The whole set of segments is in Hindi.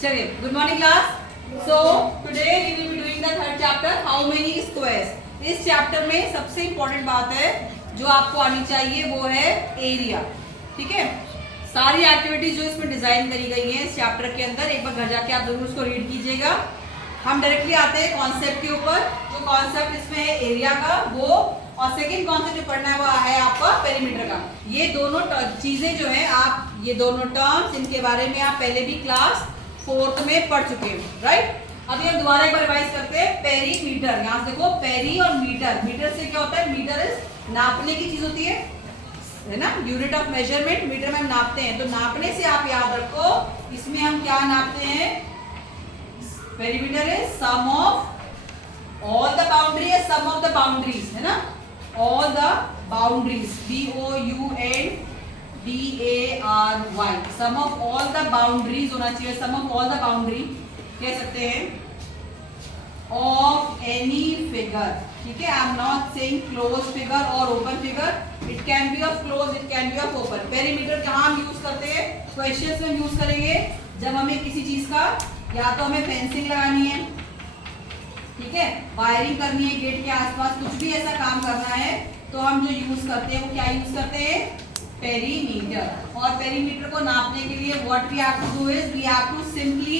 चलिए, good morning class. So today we will be doing the third chapter, how many squares. इस चैप्टर में सबसे इंपॉर्टेंट बात है जो आपको आनी चाहिए वो है एरिया. ठीक है, सारी एक्टिविटीज जो इसमें डिजाइन करी गई हैं इस चैप्टर के अंदर, एक बार घर जाके आप जरूर उसको रीड कीजिएगा. हम डायरेक्टली आते हैं कॉन्सेप्ट के ऊपर. जो कॉन्सेप्ट इसमें है एरिया का वो, और सेकेंड कॉन्सेप्ट जो पढ़ना है वो है आपका पेरीमीटर का. ये दोनों चीजें जो है, आप ये दोनों टर्म्स, इनके बारे में आप पहले भी क्लास 4th में पढ़ चुके हैं, राइट. अभी हम दोबारा एक बार रिवाइज करते हैं. पेरीमीटर, यहाँ से देखो पेरी और मीटर. मीटर से क्या होता है? मीटर इज नापने की चीज होती है ना, यूनिट ऑफ मेजरमेंट. मीटर में हम नापते हैं, तो नापने से आप याद रखो इसमें हम क्या नापते हैं? Perimeter is sum of all the boundary, है सम ऑफ द बाउंड्रीज, है ना, all the boundaries, BOUNDARY, sum of all the boundaries होना चाहिए. Sum of all the boundary कह सकते हैं ऑफ एनी फिगर. ठीक है, I am not saying close figure or open figure. It can be of close, it can be of open. Perimeter कहाँ हम यूज करते हैं? क्वेश्चंस में यूज करेंगे जब हमें किसी चीज का, या तो हमें फेंसिंग लगानी है, ठीक है, वायरिंग करनी है गेट के आसपास, कुछ भी ऐसा काम करना है, तो हम जो यूज करते हैं वो क्या यूज करते हैं? पेरीमीटर. और पेरीमीटर को नापने के लिए what we have to do is we have to simply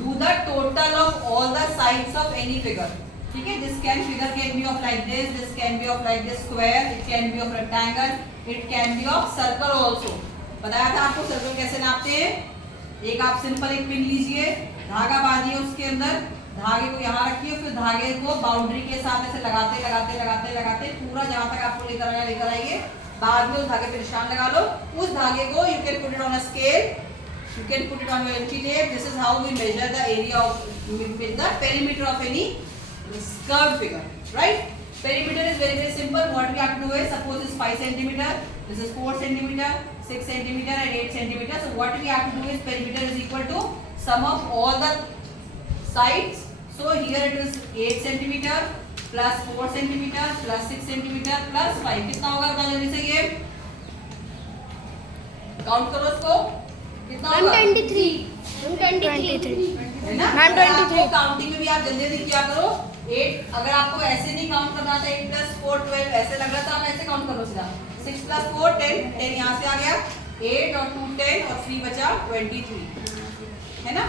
do the total of all the sides of any figure. ठीक है, this figure can be of like this can be of like this square, it can be of rectangle, it can be of circle also. बताया था आपको सर्कल कैसे नापते हैं. एक आप सिंपल एक पिन लीजिए, धागा बांधिए उसके अंदर, धागे को यहाँ रखिए, फिर धागे को बाउंड्री के साथ ऐसे लगाते लगाते लगाते लगाते पूरा जहां तक आपको लेकर आइए. बाद में उस धागे पे निशान लगा लो. उस धागे को you can put it on a scale, you can put it on your empty tape. This is how we measure the area of the perimeter of any curved figure, right? Perimeter is very simple. What we have to do is, suppose this 5 centimeter, this is 4 centimeter, 6 centimeter and 8 centimeter. So what we have to do is perimeter is equal to sum of all the sides. So here it is 8 centimeter plus 4 centimeter plus 6 centimeter plus 5. कितना होगा बता जल्दी से, ये काउंट करो इसको. कितना होगा? 123 है ना. मैम 23. काउंटिंग में भी आप जल्दी जल्दी क्या करो. 8, अगर आपको ऐसे नहीं काउंट करना था, 8 + 4 12 ऐसे लग रहा था, आप ऐसे काउंट करो सीधा. 6 + 4 10, 10 यहाँ से आ गया, 8 और 2 10 और 3 बचा 23, है ना.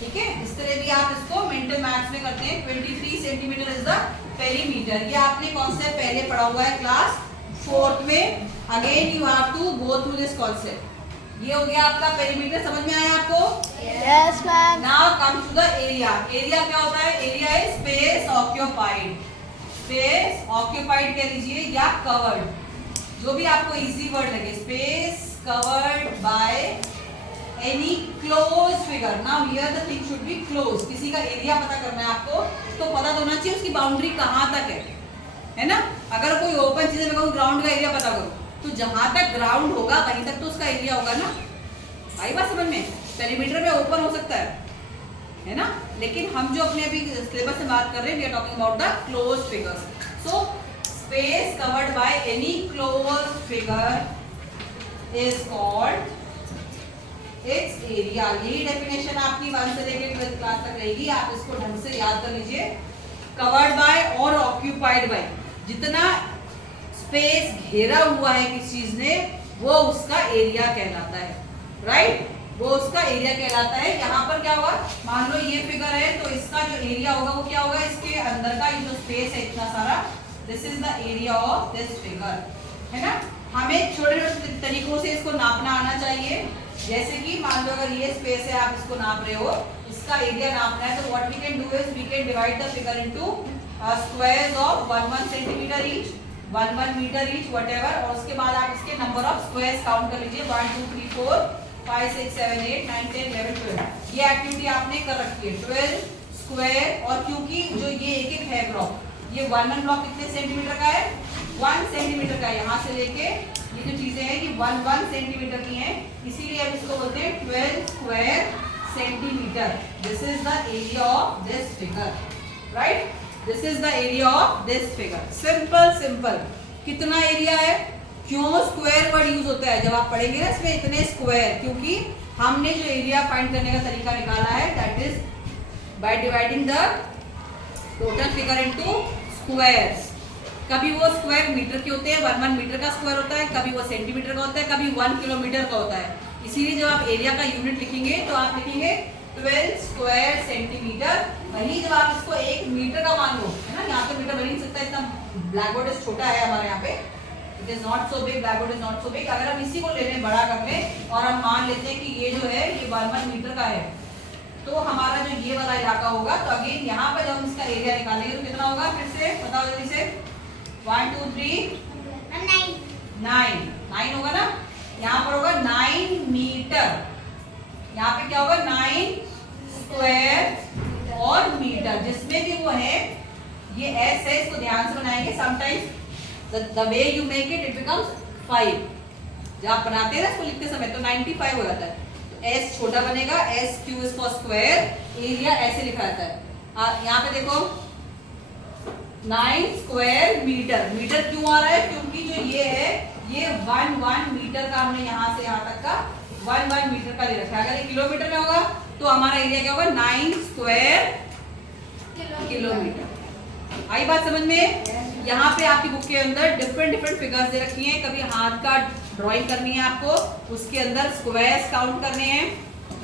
ठीक है, इस तरह भी आप इसको मेंटल मैथ्स में करते हैं. 23 सेंटीमीटर इज द पेरीमीटर. ये आपने कॉन्सेप्ट पहले पढ़ा हुआ है क्लास 4th में. Again you have to go through this concept. ये हो गया आपका पेरीमीटर. समझ में आया आपको? Yes ma'am. Now come to the area. Area क्या होता है? Area is space occupied. Space occupied कह लीजिए या कवर्ड, जो भी आपको इजी वर्ड लगे. Space covered by any close figure. Now here the thing should be close. किसी का एरिया पता करना है आपको, तो पता होना चाहिए उसकी बाउंड्री कहाँ तक है ना. अगर कोई ओपन चीज में कहूँ ग्राउंड का एरिया पता करो, तो जहां तक ग्राउंड होगा वहीं तक तो उसका एरिया होगा ना. आई बात समझ में? पेरीमीटर में ओपन हो सकता है ना. लेकिन हम जो अपने अभी सिलेबस से बात कर रहे हैं, we are talking about the close figures. So space covered by any close figure is called its area. यही डेफिनेशन आपकी 1 से लेकर 12th क्लास तक रहेगी. आप इसको ढंग से याद कर लीजिए. कवर्ड बाय और ऑक्यूपाइड बाय, जितना स्पेस घेरा हुआ है किस चीज ने, वो उसका एरिया कहलाता है, राइट. वो उसका एरिया कहलाता है. यहाँ पर क्या होगा, मान लो ये फिगर है, तो इसका जो एरिया होगा वो क्या होगा? इसके अंदर का ये जो स्पेस है इतना सारा, this is the area of this figure, है ना. हमें छोटे छोटे तरीकों से इसको नापना आना चाहिए. जैसे कि मान लो अगर ये स्पेस है, आप इसको नाप रहे हो, इसका एरिया नापना है, तो what we can do is we can divide the figure into squares of 1 centimetre each, 1 metre each, whatever. और उसके बाद आप इसके नंबर ऑफ स्क्वायर्स काउंट कर लीजिए. 1 2 3 4 5 6 7 8 9 10 11 12. ये एक्टिविटी आपने कर रखी है. 12 स्क्वायर. और क्योंकि जो ये एक एक है ब्लॉक, ये 1 ब्लॉक कितने सेंटीमीटर का है? 1 सेंटीमीटर का. यहाँ से लेके ये जो चीजें हैं ये 1 सेंटीमीटर की हैं, इसीलिए हम इसको बोलते हैं 12 square centimetre. This is the area of this figure, right. This is the area of this figure. Simple. कितना एरिया है? क्यों स्क्वायर वर्ड यूज होता है जब आप पढ़ेंगे ना इसमें इतने स्क्वायर? क्योंकि हमने जो एरिया फाइंड करने का तरीका निकाला है that is by dividing the total figure into squares. कभी वो स्क्वायर मीटर के होते हैं, 1 मीटर का स्क्वायर होता है, कभी वो सेंटीमीटर का होता है, कभी 1 किलोमीटर का होता है। इसीलिए जब आप एरिया का यूनिट लिखेंगे तो आप लिखेंगे 12 स्क्वायर सेंटीमीटर। वही जब आप इसको 1 मीटर का मान लो, है ना, यहाँ पे मीटर बन नहीं सकता, इतना ब्लैक बोर्ड छोटा है हमारे यहाँ पे, it is not so big, black board is not so big. अगर हम इसी को ले लें बड़ा कर लें और हम मान लेते हैं कि ये जो है ये 1 मीटर का है, तो हमारा जो ये वाला इलाका होगा, तो अगेन यहाँ पे जब हम इसका एरिया निकालेंगे तो कितना होगा, फिर से बताओ जल्दी से। 1 2 3 9 होगा ना, यहाँ पर होगा 9 मीटर, यहाँ पे क्या होगा 9 स्क्वायर और मीटर, जिसमें भी वो है ये एस है, इसको ध्यान से बनाएंगे। Sometimes the way you make it becomes 5, जब आप बनाते हैं ना इसको लिखते समय तो 95 हो जाता है, तो s छोटा बनेगा, s q is for square, area ऐसे लिखा जाता है। यहाँ पे देखो 9 स्क्वायर मीटर, मीटर क्यों आ रहा है, क्योंकि जो ये है ये 1 मीटर का हमने यहाँ से यहाँ तक का 1 मीटर का ले रखा है। अगर ये किलोमीटर में होगा तो हमारा एरिया क्या होगा 9 स्क्वायर किलोमीटर। आई बात समझ में? यहाँ पे आपकी बुक के अंदर डिफरेंट फिगर्स दे रखी हैं, कभी हाथ का ड्राइंग करनी है आपको, उसके अंदर स्क्वायर्स काउंट करने हैं,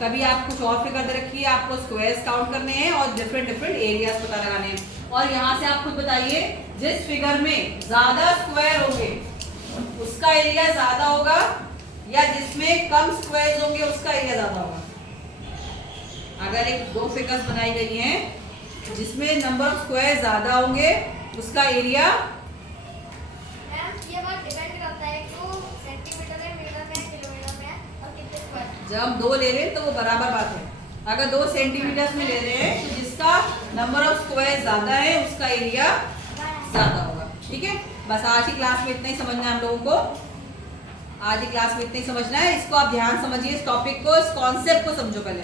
कभी आप कुछ और फिगर दे रखी है आपको स्क्वायर्स काउंट करने हैं और डिफरेंट एरियाज पता लगाने हैं। और यहाँ से आप खुद बताइए जिस फिगर में ज्यादा स्क्वायर होंगे उसका एरिया ज्यादा होगा या जिसमें कम स्क्वायर्स होंगे उसका एरिया ज्यादा होगा। अगर एक 2 फिगर्स बनाई गई हैं जिसमें नंबर ऑफ स्क्वायर ज्यादा होंगे उसका एरिया, ये बात डिपेंड करता है कि सेंटीमीटर में, मीटर में, किलोमीटर में और कितने स्क्वायर। जब हम 2 ले रहे हैं तो वो बराबर बात है। अगर 2 सेंटीमीटर में ले रहे हैं तो जिसका नंबर ऑफ स्क्वायर ज्यादा है उसका एरिया ज्यादा होगा। ठीक है, बस आज की क्लास में इतना ही समझना है हम लोगों को, आज की क्लास में इतना ही समझना है। इसको आप ध्यान समझिए, इस टॉपिक को, इस कॉन्सेप्ट को समझो पहले।